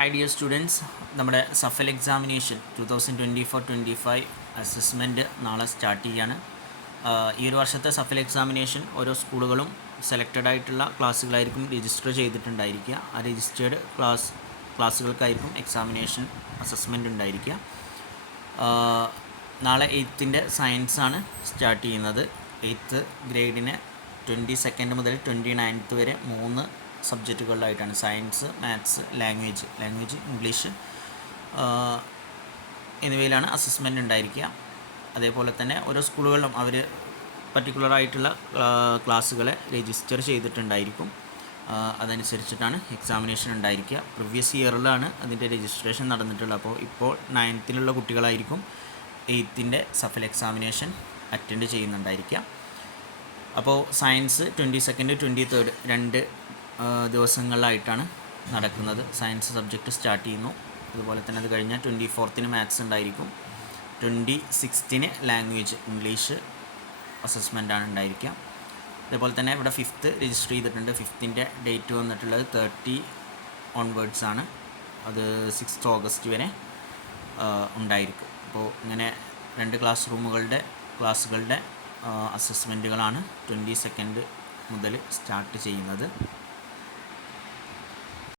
Hi dear students, നമ്മുടെ Safal examination 2024-25 assessment നാളെ start ചെയ്യാണ്. ഈ ഒരു വർഷത്തെ സഫൽ എക്സാമിനേഷൻ ഓരോ സ്കൂളുകളും സെലക്റ്റഡ് ആയിട്ടുള്ള ക്ലാസ്സുകളായിരിക്കും രജിസ്റ്റർ ചെയ്തിട്ടുണ്ടായിരിക്കുക. ആ രജിസ്റ്റേർഡ് ക്ലാസ്സുകൾക്കായിരിക്കും എക്സാമിനേഷൻ അസസ്മെൻറ്റ് ഉണ്ടായിരിക്കുക. നാളെ 8th സയൻസാണ് സ്റ്റാർട്ട് ചെയ്യുന്നത്. 8th ഗ്രേഡിന് 22nd മുതൽ 29th വരെ 3 സബ്ജക്റ്റുകളിലായിട്ടാണ്. സയൻസ്, മാത്സ്, ലാംഗ്വേജ് ഇംഗ്ലീഷ് എന്നിവയിലാണ് അസസ്മെൻറ്റ് ഉണ്ടായിരിക്കുക. അതേപോലെ തന്നെ ഓരോ സ്കൂളുകളിലും അവർ പർട്ടിക്കുലറായിട്ടുള്ള ക്ലാസ്സുകളെ രജിസ്റ്റർ ചെയ്തിട്ടുണ്ടായിരിക്കും. അതനുസരിച്ചിട്ടാണ് എക്സാമിനേഷൻ ഉണ്ടായിരിക്കുക. പ്രീവിയസ് ഇയറിലാണ് അതിൻ്റെ രജിസ്ട്രേഷൻ നടന്നിട്ടുള്ളത്. അപ്പോൾ ഇപ്പോൾ 9th കുട്ടികളായിരിക്കും 8th സഫൽ എക്സാമിനേഷൻ അറ്റൻഡ് ചെയ്യുന്നുണ്ടായിരിക്കുക. അപ്പോൾ സയൻസ് 22nd 23rd 2 ദിവസങ്ങളിലായിട്ടാണ് നടക്കുന്നത്. സയൻസ് സബ്ജക്റ്റ് സ്റ്റാർട്ട് ചെയ്യുന്നു. അതുപോലെ തന്നെ അത് കഴിഞ്ഞാൽ 24th മാത്സ് ഉണ്ടായിരിക്കും. 26th ലാംഗ്വേജ് ഇംഗ്ലീഷ് അസസ്മെൻ്റാണ് ഉണ്ടായിരിക്കുക. അതേപോലെ തന്നെ ഇവിടെ 5th രജിസ്റ്റർ ചെയ്തിട്ടുണ്ട്. 5th ഡേറ്റ് വന്നിട്ടുള്ളത് 30 ഓൺവേർഡ്സ് ആണ്. അത് 6th August വരെ ഉണ്ടായിരിക്കും. അപ്പോൾ ഇങ്ങനെ 2 ക്ലാസ്സുകളുടെ അസസ്മെൻറ്റുകളാണ് 22nd മുതൽ സ്റ്റാർട്ട് ചെയ്യുന്നത്.